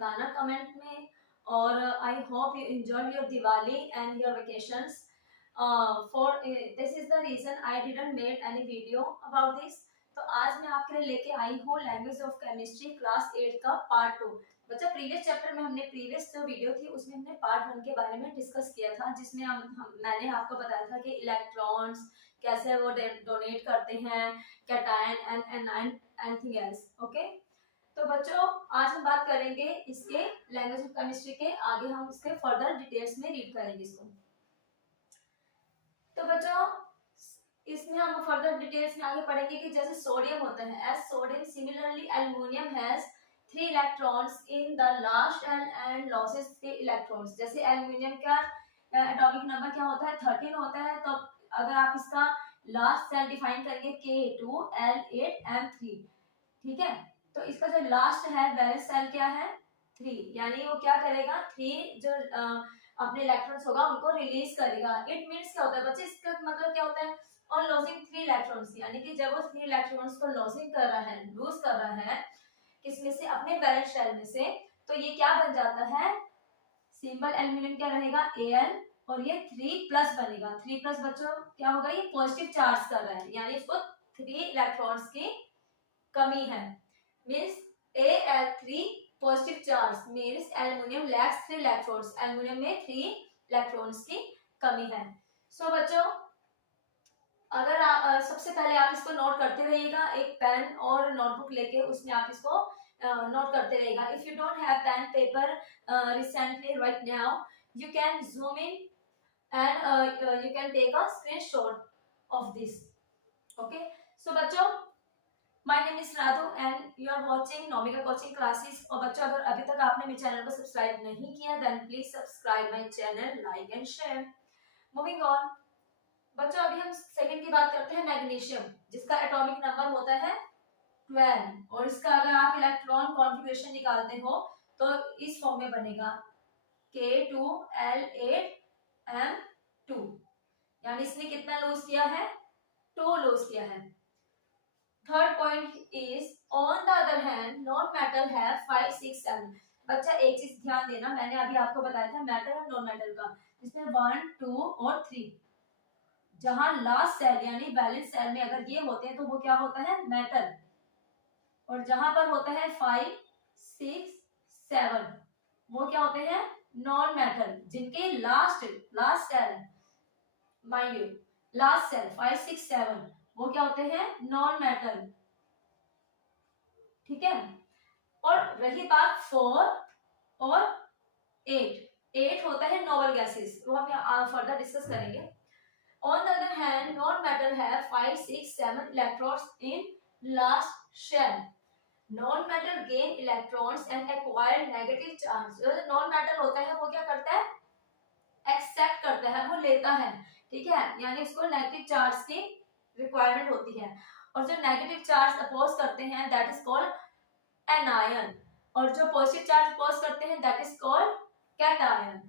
बताना कमेंट में। और I hope you enjoy your Diwali and your vacations. For this is the reason I didn't made any video about this. तो आज मैं आपके लिए लेके आई हूँ लैंग्वेज ऑफ केमिस्ट्री क्लास 8 का पार्ट 2। बच्चा प्रीवियस चैप्टर में हमने प्रीवियस जो वीडियो थी उसमें हमने पार्ट 1 के बारे में डिस्कस किया था, जिसमें मैंने आपको बताया था कि इलेक्ट्रॉन्स कैसे वो डोनेट करते हैं, cation and anion anything else. Okay, तो बच्चों आज हम बात करेंगे इसके लैंग्वेज ऑफ केमिस्ट्री के। आगे हम इसके फर्दर डिटेल्स में रीड करेंगे इसको। तो बच्चों इसमें हम फर्दर डिटेल्स में आगे पढ़ेंगे कि जैसे सोडियम होता है, as sodium similarly aluminium has 3 electrons in the last end losses के इलेक्ट्रॉन्स। जैसे एल्युमिनियम का एटॉमिक नंबर क्या होता है, 13 होता है। तो अगर आप इसका लास्ट सेल डिफाइन करेंगे K2L8M3, ठीक है, तो इसका जो लास्ट है वैलेंस सेल क्या है 3, यानी वो क्या करेगा 3 जो अपने इलेक्ट्रॉन्स होगा उनको रिलीज करेगा। इट मींस क्या होता है बच्चे, इसका मतलब क्या होता है, और लॉसिंग 3 इलेक्ट्रॉन्स, यानी कि जब वो 3 इलेक्ट्रॉन्स को लॉसिंग कर रहा है, लूज कर रहा है किसमें से, अपने वैलेंस शेल में से, तो ये क्या बन जाता है, सिंबल एल्युमिनियम क्या रहेगा Al, और ये 3+ बनेगा। 3+ बच्चों क्या होगा, ये पॉजिटिव चार्ज कर रहा है, यानी इसको 3 इलेक्ट्रॉन्स की कमी है। Means Al3 positive charge means aluminium lakhs 3 electrons, aluminium में 3 इलेक्ट्रॉन्स की कमी है। सो बच्चों अगर सबसे पहले आप इसको नोट करते रहिएगा, एक पेन और नोटबुक लेके उसमें आप इसको नोट करते रहिएगा। If you don't have pen paper recently right now, you can zoom in and you can take a screenshot of this. Okay, so बच्चों my name is Radhu and you are watching Nomika coaching classes. और बच्चों अगर अभी तक आपने मेरे channel को subscribe नहीं किया then please subscribe my channel, like and share. Moving on बच्चों, अभी हम सेकंड की बात करते हैं मैग्नीशियम, जिसका एटॉमिक नंबर होता है 12, और इसका अगर आप इलेक्ट्रॉन कॉन्फ़िगरेशन निकालते हो तो इस फॉर्म में बनेगा K2L8M2, यानी इसने कितना लूज किया है, 2 लूज किया है। Third point is on the other hand non metal है 5, 6, 7। बच्चा एक चीज ध्यान देना, मैंने अभी आपको बताया था मेटल और नॉन मेटल का, जिसमें 1, 2 और 3, जहां लास्ट सेल यानी बैलेंस सेल में अगर ये होते हैं तो वो क्या होता है मेटल, और जहां पर होता है 5, 6, 7 वो क्या होते हैं नॉन मेटल, जिनके last shell mind you last shell 5, 6, 7 वो क्या होते हैं नॉन मेटल, ठीक है। और रही बात 4 और 8 होता है नोबल गैसेस, वो हम फर्दर डिस्कस करेंगे। On the other hand, non-metal have 5, 6, 7 electrons in last shell. Non-metal gain electrons and acquire negative charge. जो non-metal होता है वो क्या करता है, एक्सेप्ट करता है, वो लेता है, ठीक है, यानी उसको नेगेटिव चार्ज की रिक्वायरमेंट होती है, और जो नेगेटिव चार्ज अपोज करते हैं दैट इज कॉल्ड एनायन, और जो पॉजिटिव चार्ज अपोज करते हैं that is called cation.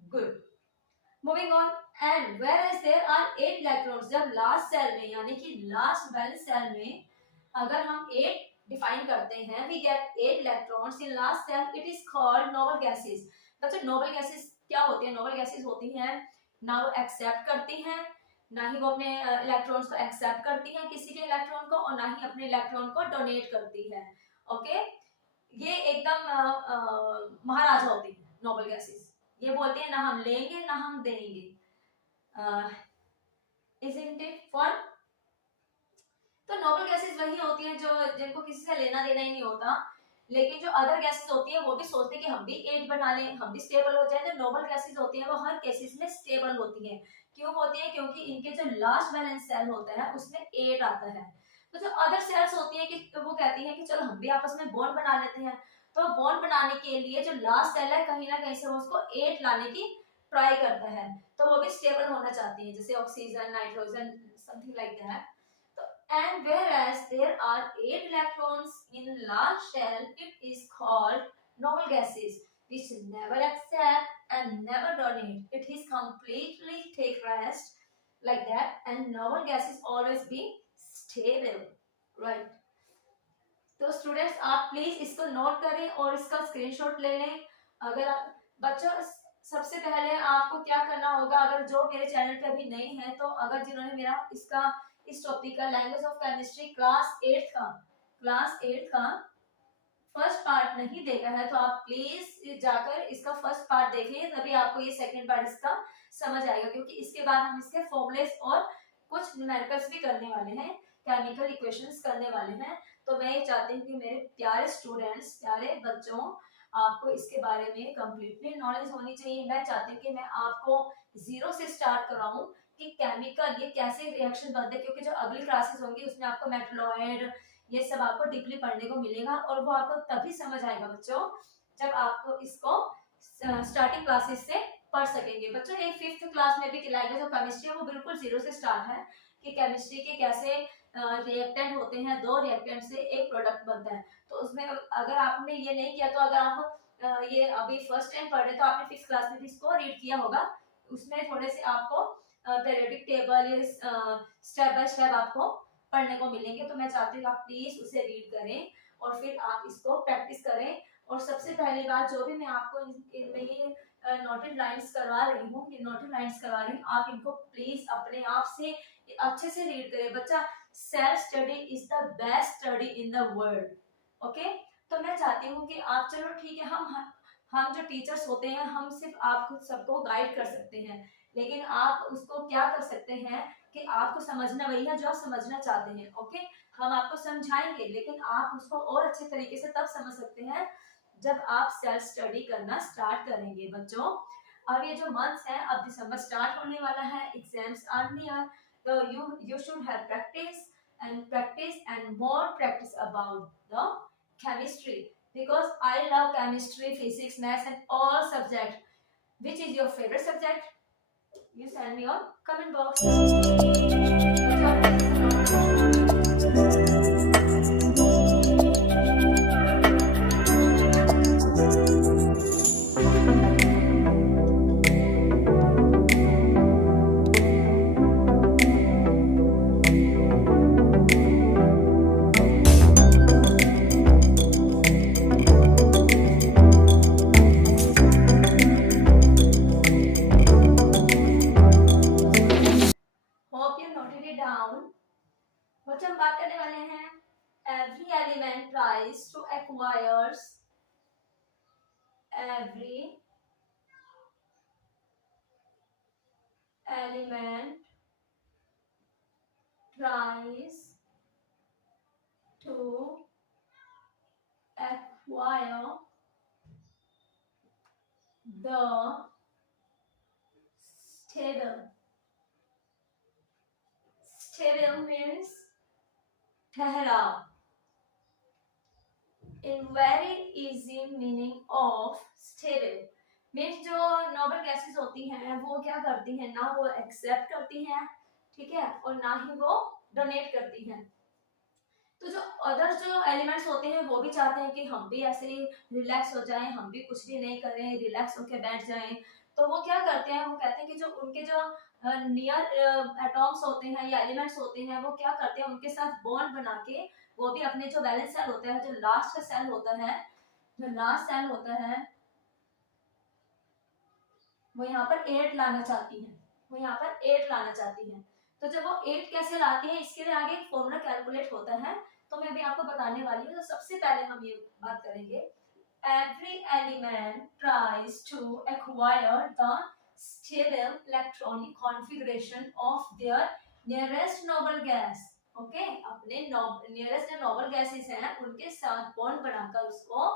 Good, moving on. And whereas there are 8 electrons, जब लास्ट सेल में यानी कि लास्ट बैलेंस सेल में अगर हम 8 डिफाइन करते हैं, we get 8 electrons in last cell, it is called noble gases। बच्चों नोबल गैसेस क्या होती है, नोबल गैसेस होती हैं ना वो एक्सेप्ट करती हैं, ना ही वो अपने इलेक्ट्रॉन्स को एक्सेप्ट करती हैं किसी के इलेक्ट्रॉन को, और ना ही अपने इलेक्ट्रॉन को डोनेट करती है। ओके, ये एकदम महाराजा होती है नोबल गैसेस, ये बोलते हैं ना हम लेंगे ना हम देंगे। Isn't it fun? तो नोबल गैसेस वही होती हैं जो जिनको किसी से लेना देना ही नहीं होता, लेकिन जो अदर गैसेस होती है वो भी सोचते हैं कि हम भी 8 बना लें, हम भी स्टेबल हो जाए। जो नोबल गैसेस होती हैं वो हर केसेस में स्टेबल होती हैं। क्यों होती है, क्योंकि इनके जो लास्ट बैलेंस सेल होता है उसमें 8 आता है। तो जो अदर सेल्स होती है कि तो वो कहती हैं कि चलो हम भी आपस में बॉन्ड बना लेते हैं, तो बॉन्ड बनाने के लिए जो लास्ट सेल है कहीं ना कहीं से वो उसको 8 लाने की ट्राई करता है, तो वो भी स्टेबल होना चाहती है, जैसे oxygen, nitrogen, something like that. तो and whereas there are 8 electrons in large shell, it is called noble gases, which never accept and never donate. It is completely take rest like that, and noble gases always be stable, right? तो students आप please इसको note करें और इसका screenshot ले लें। अगर बच्चों सबसे पहले आपको क्या करना होगा, अगर जो मेरे चैनल पे अभी नए हैं, तो अगर जिन्होंने मेरा इस टॉपिक का लैंग्वेज ऑफ केमिस्ट्री क्लास 8 का फर्स्ट पार्ट नहीं देखा है, तो आप प्लीज जाकर इसका फर्स्ट पार्ट देखिए, तभी आपको ये सेकंड पार्ट इसका समझ आएगा, क्योंकि इसके बाद हम इसके फॉर्मूलेस और कुछ न्यूमेरिकल्स भी करने वाले हैं, केमिकल इक्वेशंस करने वाले हैं। तो मैं ये चाहती हूँ कि मेरे प्यारे स्टूडेंट्स, प्यारे बच्चों, आपको इसके बारे में कंप्लीटली नॉलेज होनी चाहिए। मैं चाहती हूँ कि मैं आपको जीरो से स्टार्ट कराऊं कि केमिकल ये कैसे रिएक्शन बनते हैं, क्योंकि जो अगली क्लासेस होंगी उसमें आपको मेटलॉइड ये सब आपको डीपली पढ़ने को मिलेगा, और वो आपको तभी समझ आएगा बच्चों जब आपको इसको स्टार्टिंग क्लासेस से पढ़ सकेंगे। बच्चों एक 5th क्लास में भी लैंग्वेज ऑफ केमिस्ट्री है वो बिल्कुल जीरो से स्टार्ट है कि केमिस्ट्री के कैसे रिएक्टेंट होते हैं, दो रिएक्टेंट से एक प्रोडक्ट बनता है। तो उसमें अगर आपने ये नहीं किया, तो अगर आप ये अभी फर्स्ट टाइम पढ़ रहे, तो आपने 5th क्लास में भी इसको रीड किया होगा। उसमें थोड़े से आपको periodic table step by step आपको पढ़ने को मिलेंगे। तो मैं चाहती हूँ आप प्लीज उसे रीड करें और फिर आप इसको प्रैक्टिस करें। और सबसे पहली बात, जो भी मैं आपको इनमें ये नोटेड लाइंस करवा रही हूँ, आप इनको प्लीज अपने आप से अच्छे से रीड करें। बच्चा, self study is the best study in the world. Okay, तो मैं चाहती हूँ कि आप, चलो ठीक है, हम जो टीचर्स होते हैं हम सिर्फ आपको सबको गाइड कर सकते हैं, लेकिन आप उसको क्या कर सकते हैं कि आपको समझना वही है जो आप समझना चाहते हैं। ओके, हम आपको समझाएंगे, लेकिन आप उसको और अच्छे तरीके से तब समझ सकते हैं जब आप सेल्फ स्टडी करना स्टार्ट करेंगे। बच्चों, अब ये जो मंथ्स है, अब दिसंबर स्टार्ट होने वाला है, एग्जाम्स आर नियर, तो you should have practice and more practice about the chemistry, because I love chemistry, physics, maths and all subject. Which is your favorite subject? You send me on comment box. Hope you noted it down. बच्चों, हम बात करने वाले हैं every element tries to acquires every element tries to acquire the stable. Stable means ठहराव. In very easy meaning of stable means जो noble gases होती हैं वो क्या करती हैं, ना वो एक्सेप्ट करती हैं, ठीक है, और ना ही वो डोनेट करती हैं। तो जो अदर जो एलिमेंट्स होते हैं वो भी चाहते हैं कि हम भी ऐसे ही रिलैक्स हो जाएं, हम भी कुछ भी नहीं करें, रिलैक्स होकर बैठ जाएं। तो वो क्या करते हैं, वो कहते हैं कि जो उनके जो नियर एटॉम्स होते हैं या एलिमेंट्स होते हैं, वो क्या करते हैं, उनके साथ बॉन्ड बना के वो भी अपने जो वैलेंस सेल होता है, जो लास्ट का सेल होता है, जो लास्ट सेल होता है, वो यहाँ पर 8 लाना चाहती है, वो यहाँ पर 8 लाना चाहती है। तो जब वो 8 कैसे लाती है, इसके लिए आगे एक फॉर्मूला कैलकुलेट होता है, तो मैं अभी आपको बताने वाली हूँ। तो सबसे पहले हम ये बात करेंगे, every element tries to acquire the stable electronic configuration of their nearest noble gas. Okay, अपने नियरेस्ट जो नोबल गैसेस हैं उनके साथ बॉन्ड बनाकर उसको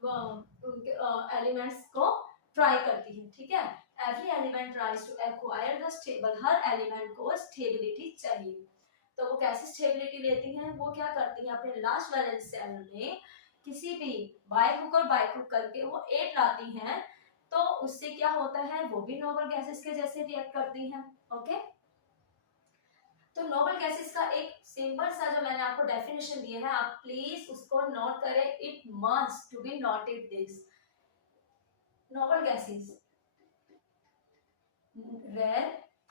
उनके एलिमेंट्स को ट्राई करती है, ठीक है। Every element tries to acquire the stable, हर एलिमेंट को स्टेबिलिटी चाहिए। तो वो कैसे स्टेबिलिटी लेती हैं, वो क्या करती हैं, अपने लास्ट वैलेंस सेल में किसी भी बाइक और बाइक करके वो 8 लाती हैं, तो उससे क्या होता है, वो भी नोबल गैसेस के जैसे रिएक्ट करती हैं। ओके, तो नोबल गैसेस का एक सिंपल सा जो मैंने आपको डेफिनेशन दिया है, आप प्लीज उसको नोट करें, it must to be noted this. Noble gases rare,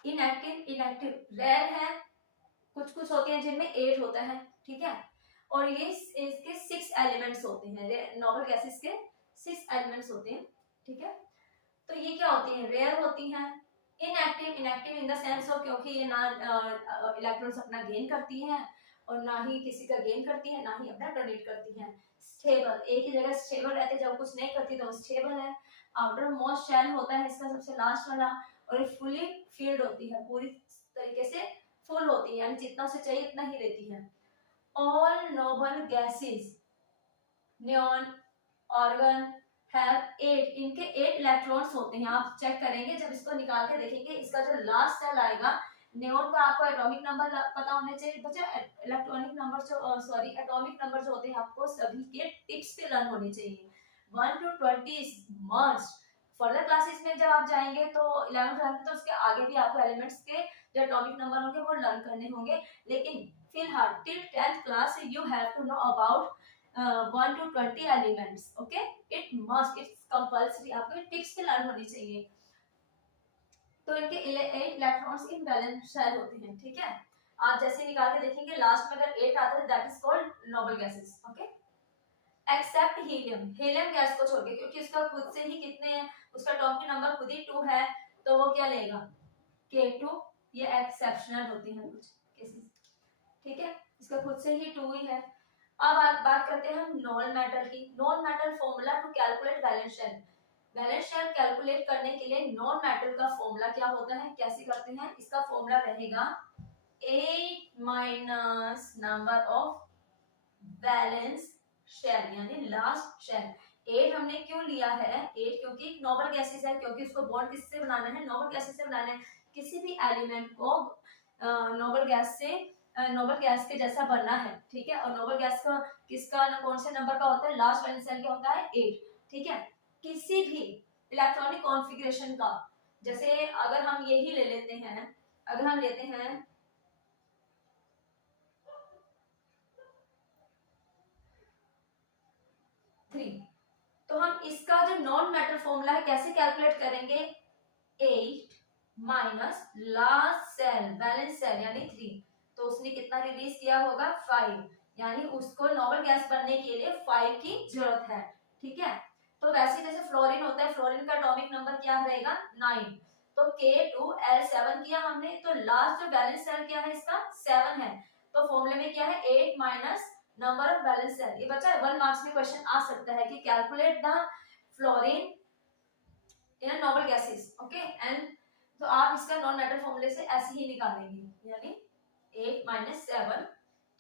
inactive, rare है, कुछ कुछ होते हैं जिनमें 8 होता है, ठीक है, और ये इसके 6 एलिमेंट्स होते हैं, नोबल गैसेस के 6 एलिमेंट्स होते हैं, ठीक है। तो ये क्या होती हैं, रेयर होती हैं, inactive, inactive in the sense of क्योंकि ये ना इलेक्ट्रॉन्स अपना गेन करती हैं और ना ही किसी का गेन करती है, ना ही अपना डोनेट करती हैं। स्टेबल, एक ही जगह स्टेबल रहते, जब कुछ नहीं करती तो स्टेबल है। आउटर मोस्ट शेल होता है इसका सबसे लास्ट वाला, और ये फुली फील्ड होती है, पूरी तरीके से फुल होती है, यानी जितना उसे चाहिए इतना ही देती है। All noble gases, neon, organ have 8, इनके 8 इलेक्ट्रॉन्स होते हैं। आप चेक करेंगे जब इसको निकाल के देखेंगे, इसका जो लास्ट सेल आएगा नियॉन का, आपको एटॉमिक नंबर पता होने चाहिए बच्चा, इलेक्ट्रॉनिक नंबर जो सॉरी एटॉमिक नंबर जो होते हैं आपको सभी के टिप्स पे लर्न होने चाहिए। 1 to 20 मस्ट। फर्दर क्लासेस में जब आप जाएंगे तो 11th 12th तो उसके आगे भी आपको एलिमेंट्स के जो एटॉमिक नंबर होंगे वो लर्न करने होंगे, लेकिन फिलहाल till 10th class you have to know about 1 to 20 elements, okay? It must, it's compulsory, आपको टिप्स पे लर्न होनी चाहिए। तो इनके 8 इलेक्ट्रॉन्स इन वैलेंस शेल होते हैं, ठीक है। आप जैसे निकाल के देखेंगे लास्ट में अगर 8 आता है that is called noble gases, okay. Except helium, helium gas को छोड़ के, क्योंकि उसका खुद से ही कितने हैं, उसका एटॉमिक नंबर खुद ही 2 है, तो वो क्या लेगा K2। ये एक्सेप्शनल होती हैं कुछ केसेस, ठीक है, इसका खुद से ही 2 ही है। अब बात करते हैं हम नॉन मेटल की। Non metal formula to calculate valence shell, valence shell calculate करने के लिए नॉन मेटल का फॉर्मूला क्या होता है, कैसे करते हैं, इसका फॉर्मूला रहेगा 8 minus number of valence shell, यानी लास्ट शेल। 8 हमने क्यों लिया है, 8 क्योंकि नोबल गैसेस है, क्योंकि उसको बॉन्ड किससे बनाना है, नोबल गैसेस से बनाना है। किसी भी एलिमेंट को नोबल गैस से नोबल गैस के जैसा बनना है, ठीक है। और नोबल गैस का किसका कौन से नंबर का होता है, लास्ट वैलेंस शेल क्या होता है 8, ठीक है। किसी भी इलेक्ट्रॉनिक कॉन्फ़िगरेशन का, जैसे अगर हम यही ले लेते हैं, अगर हम लेते हैं 3, तो हम इसका जो नॉन मेटल फॉर्मूला है कैसे कैलकुलेट करेंगे, 8 minus last shell valence shell यानी 3, तो उसने कितना रिलीज किया होगा 5, यानी उसको नोबल गैस बनने के लिए 5 की जरूरत है, ठीक है। तो वैसे जैसे फ्लोरीन होता है, फ्लोरीन का एटॉमिक नंबर क्या रहेगा 9, तो K2L7 किया हमने, तो लास्ट जो वैलेंस सेल क्या है इसका 7 है, तो फॉर्मूले में क्या है 8 minus number of valence shell. ये बच्चा 1 मार्क्स में क्वेश्चन आ सकता है कि calculate the fluorine in Nobel gases, okay. And तो आप इसका नॉन मेटल फॉर्मूले से ऐसे ही निकालेंगे, यानी 8 माइनस 7,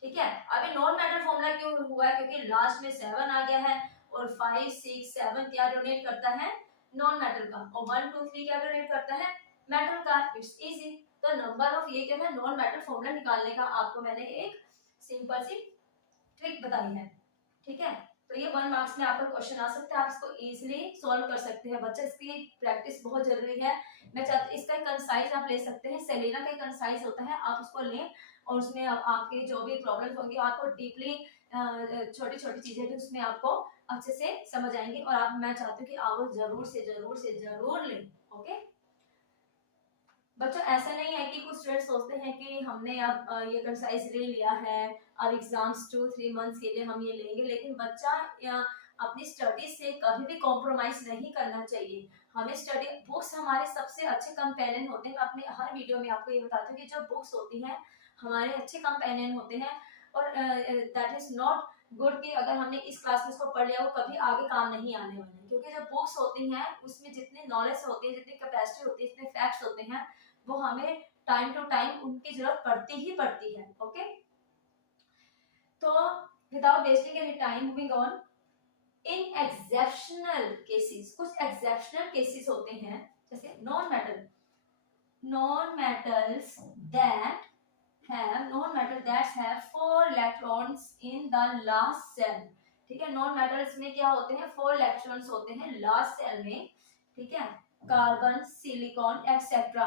ठीक है। अभी नॉन मेटल फॉर्मूला क्यों हुआ है, क्योंकि लास्ट में 7 आ गया है, और 5 6 7 क्या डोनेट करता है नॉन मेटल का, और 1 2 3 क्या डोनेट करता है मेटल का। It's easy. तो नंबर ऑफ ये क्या है नॉन मेटल फॉर्मूला निकालने का आपको मैंने एक सिंपल सी ट्रिक बताई है, ठीक है। तो ये 1 मार्क्स में आपका क्वेश्चन आ सकता है, आप इसको इजीली सॉल्व कर सकते हैं बच्चा, इसकी प्रैक्टिस बहुत जरूरी है। मैं चाहती इसका कंसाइज आप ले सकते हैं, सेलेना का कंसाइज होता है, आप उसको लें और उसमें आपके जो भी प्रॉब्लम्स होंगी आपको डीपली छोटी छोटी चीजें भी उसमें आपको अच्छे से समझ आएंगी, और आप मैं चाहती हूँ कि आप जरूर से जरूर से जरूर लें, ओके। बच्चों ऐसा नहीं है कि कुछ स्टूडेंट सोचते हैं कि हमने अब ये एक्सरसाइज ले लिया है, अब एग्जाम्स 2-3 मंथ्स के लिए हम ये लेंगे, लेकिन बच्चा अपनी स्टडी से कभी भी कॉम्प्रोमाइज नहीं करना चाहिए। हमें स्टडी बुक्स हमारे सबसे अच्छे कंपेनियन होते हैं। मैं अपने हर वीडियो में आपको ये बताती हूँ कि जो बुक्स होती हैं हमारे अच्छे कंपेनियन होते हैं, और दैट इज नॉट गुड कि अगर हमने इस क्लास में इसको पढ़ लिया वो कभी आगे काम नहीं आने वाले, क्योंकि जो बुक्स होती हैं उसमें जितनी नॉलेज होती है, जितनी कैपेसिटी होती है, जितने फैक्ट्स होते हैं, वो हमें टाइम टू टाइम उनकी जरूरत पड़ती ही पड़ती है, ओके। तो without wasting any time moving on, in exceptional cases, कुछ एक्सेप्शनल केसेस होते हैं जैसे non metals that have 4 electrons in the last cell, ठीक है। नॉन मेटल्स में क्या होते हैं 4 इलेक्ट्रॉन्स होते हैं लास्ट सेल में, ठीक है। Carbon, silicon etcetera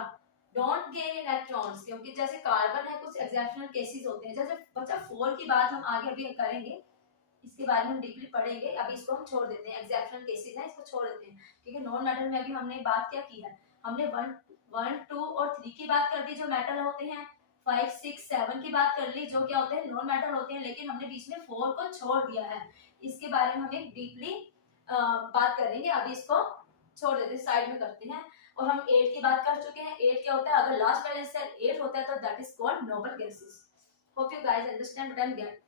don't gain electrons, क्योंकि जैसे कार्बन है कुछ एक्सेप्शनल केसेस होते हैं, जैसे बच्चा 4 की बात हम आगे अभी करेंगे, इसके बारे में हम डीपली पढ़ेंगे, अभी इसको हम छोड़ देते हैं, एक्सेप्शनल केसेस है इसको छोड़ देते हैं, क्योंकि नॉन मेटल में अभी हमने बात क्या की है, हमने 1 2 और 3 की बात कर दी जो मेटल होते हैं, 5, 6, 7 की बात कर ली, जो क्या होते हैं नॉन मैटर होते हैं, लेकिन हमने बीच में 4 को छोड़ दिया है। इसके बारे में हमें डीपली बात करेंगे, अभी इसको छोड़ देते हैं, साइड में करते हैं। और हम 8 की बात कर चुके हैं। 8 क्या होता है, अगर लास्ट बैलेंस सेल 8 होता है तो that is called noble gases. Hope you guys understand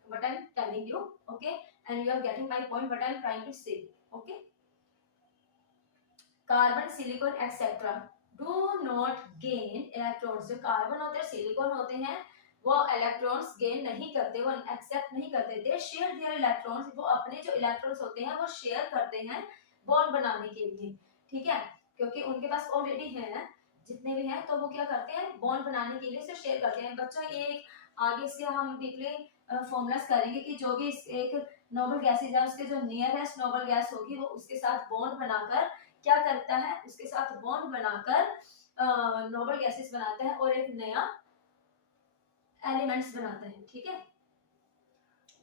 what I'm telling you, okay, and you are getting my point what I'm trying to say, okay. Carbon, silicon etcetera do not gain electrons. जो carbon होते हैं, silicon होते हैं, वो electrons gain नहीं करते, वो accept नहीं करते। दे शेयर देयर इलेक्ट्रॉन्स, वो अपने जो इलेक्ट्रॉन्स होते हैं वो शेयर करते हैं बॉन्ड बनाने के लिए, ठीक है, क्योंकि उनके पास ऑलरेडी है जितने भी हैं, तो वो क्या करते हैं बॉन्ड बनाने के लिए से शेयर करते हैं। बच्चों ये आगे से हम डीपली फॉर्मुलास करेंगे कि जो भी एक नोबल गैसेज है उसके जो नियरेस्ट नोबल गैस होगी वो उसके साथ बॉन्ड बनाकर क्या करता है, उसके साथ बॉन्ड बनाकर नोबल गैसेस बनाता है और एक नया एलिमेंट्स बनाता है, ठीक है।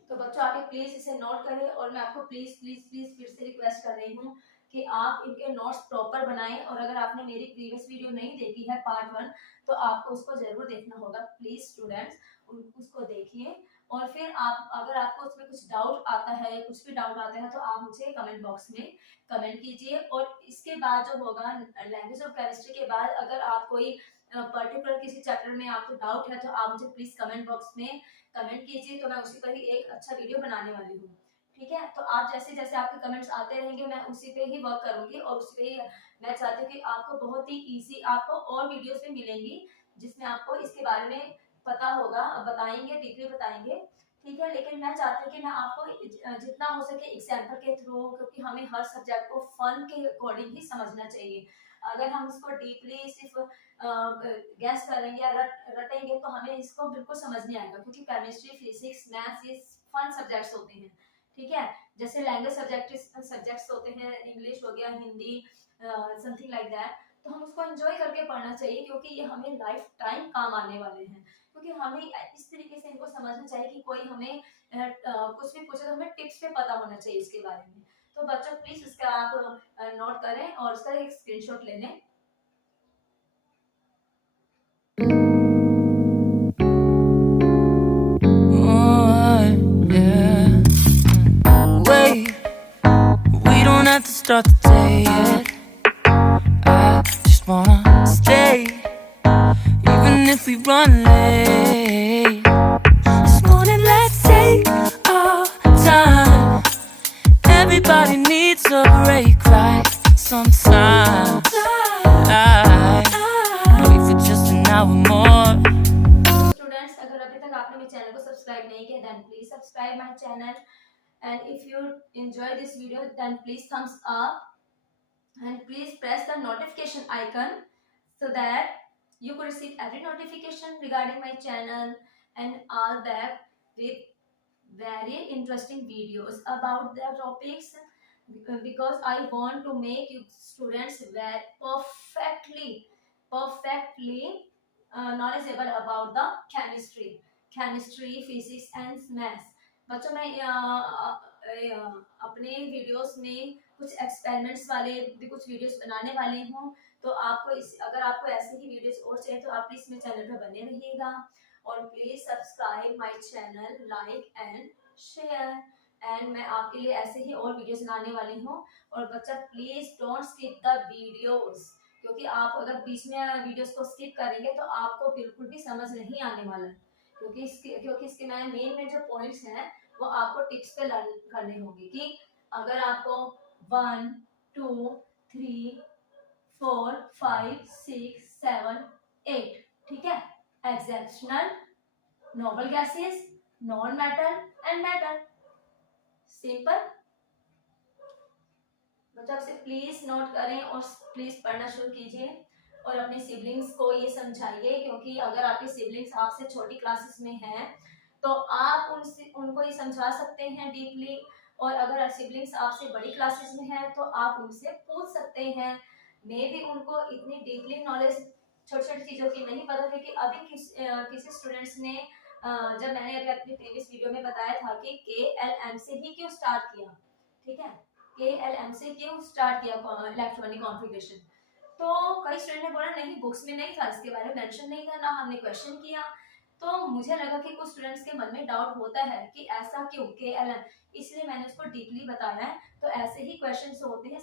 तो बच्चों आप प्लीज इसे नोट करें, और मैं आपको प्लीज प्लीज प्लीज फिर से रिक्वेस्ट कर रही हूँ कि आप इनके नोट्स प्रॉपर बनाएं, और अगर आपने मेरी प्रीवियस वीडियो नहीं देखी है पार्ट 1 तो आपको उसको जरूर देखना होगा। प्लीज स्टूडेंट्स उसको देखिए, और फिर आप अगर आपको उसमें कुछ डाउट आता है, कुछ भी डाउट आता है, तो आप मुझे कमेंट बॉक्स में कमेंट कीजिए। और इसके बाद जो होगा लैंग्वेज ऑफ केमिस्ट्री के बाद अगर आप कोई पर्टिकुलर किसी चैप्टर में आपको डाउट है तो आप मुझे प्लीज कमेंट बॉक्स में कमेंट कीजिए, तो मैं उसी पर ही एक अच्छा वीडियो बनाने वाली हूँ, ठीक है। तो आप जैसे जैसे आपके कमेंट्स आते रहेंगे मैं उसी पे ही वर्क करूंगी, और उसी पे ही मैं चाहती हूँ कि आपको बहुत ही इजी, आपको और वीडियोस भी मिलेंगी जिसमें आपको इसके बारे में पता होगा, बताएंगे, डीपली बताएंगे, ठीक है। लेकिन मैं चाहती हूँ कि मैं आपको जितना हो सके एग्जाम्पल के थ्रू, क्योंकि हमें हर सब्जेक्ट को फन के अकॉर्डिंग ही समझना चाहिए। अगर हम इसको डीपली सिर्फ गैस करेंगे या रटेंगे तो हमें इसको बिल्कुल समझ नहीं आएगा, क्योंकि केमिस्ट्री, फिजिक्स, मैथ्स ये फन सब्जेक्ट्स होते हैं, ठीक है। जैसे लैंग्वेज सब्जेक्ट्स होते हैं, इंग्लिश हो गया, हिंदी, समथिंग लाइक दैट, तो हम उसको एंजॉय करके पढ़ना चाहिए, क्योंकि ये हमें लाइफ टाइम काम आने वाले हैं। क्योंकि हमें इस तरीके से इनको समझना चाहिए कि कोई हमें कुछ भी पूछे तो हमें टिप्स पे पता होना चाहिए इसके बारे में। तो बच्चों प्लीज इसका आप नोट करें और उसका एक स्क्रीनशॉट ले लें। Have to start the day yet. I just wanna stay, even if we run late. This morning, let's take our time. Everybody needs a break, right? Sometimes I wait for just an hour more. Students, अगर अभी तक आपने मेरे channel को subscribe नहीं किया, then please subscribe my channel. And if you enjoy this video, then please thumbs up and please press the notification icon so that you could receive every notification regarding my channel, and all that with very interesting videos about the topics, because I want to make you students very perfectly knowledgeable about the chemistry, physics and maths. बच्चों मैं अपने videos में कुछ experiments वाले भी कुछ videos बनाने वाली हूँ, तो आपको अगर आपको ऐसे ही वीडियोस और चाहिए तो आप प्लीज मेरे चैनल पर बने रहिएगा, और please subscribe my channel, like and share, and मैं आपके लिए ऐसे ही और वीडियोस लाने वाली हूँ। और बच्चा please don't skip the videos, क्योंकि आप अगर बीच में वीडियोस को स्किप करेंगे तो आपको बिल्कुल भी समझ नहीं आने वाला, क्योंकि इसके मेन में जो पॉइंट्स हैं वो आपको टिप्स पे लर्न करने होंगे, कि अगर आपको 1, 2, 3, 4, 5, 6, 7, 8, ठीक है, exceptional, noble gases, non matter and matter, simple. बच्चों से प्लीज नोट करें और प्लीज पढ़ना शुरू कीजिए, और अपने सिबलिंग्स को ये समझाइए, क्योंकि अगर आपके सिबलिंग्स आपसे छोटी क्लासेस में हैं तो आप उनको ये समझा सकते हैं डीपली, और अगर सिबलिंग्स आपसे बड़ी क्लासेस में हैं तो आप उनसे पूछ सकते हैं। मे भी उनको इतनी डीपली नॉलेज छोटी छोटी चीज़ों की नहीं पता, क्योंकि अभी किसी स्टूडेंट्स ने जब मैंने अभी अपनी प्रीवियस वीडियो में बताया था कि KLM से ही क्यों स्टार्ट किया, ठीक है, KLM से क्यों स्टार्ट किया इलेक्ट्रॉनिक कॉन्फ़िगरेशन, तो कई स्टूडेंट ने बोला नहीं बुक्स में नहीं था, इसके बारे में मेंशन नहीं था, ना हमने क्वेश्चन किया। तो मुझे लगा कि कुछ स्टूडेंट्स के मन में डाउट होता है कि ऐसा क्यों KLM, इसलिए मैंने उसको डीपली बताया है। तो ऐसे ही क्वेश्चन होते हैं,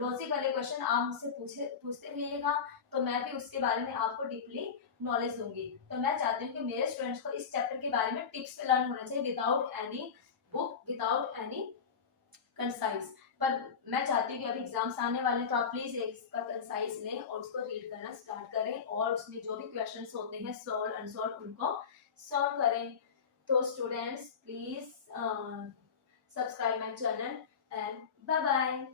लॉजिक वाले क्वेश्चन आप मुझसे पूछते रहिएगा, तो मैं भी उसके बारे में आपको डीपली नॉलेज दूंगी। तो मैं चाहती हूँ कि मेरे स्टूडेंट्स को इस चैप्टर के बारे में टिप्स पे लर्न होना चाहिए, without any book, without any concise. पर मैं चाहती हूँ कि अभी एग्जाम्स आने वाले, तो आप प्लीज एक इसका कंसाइज लें और उसको रीड करना स्टार्ट करें, और उसमें जो भी क्वेश्चंस होते हैं सॉल्व अनसॉल्व उनको सॉल्व करें। तो students please subscribe my channel and bye bye.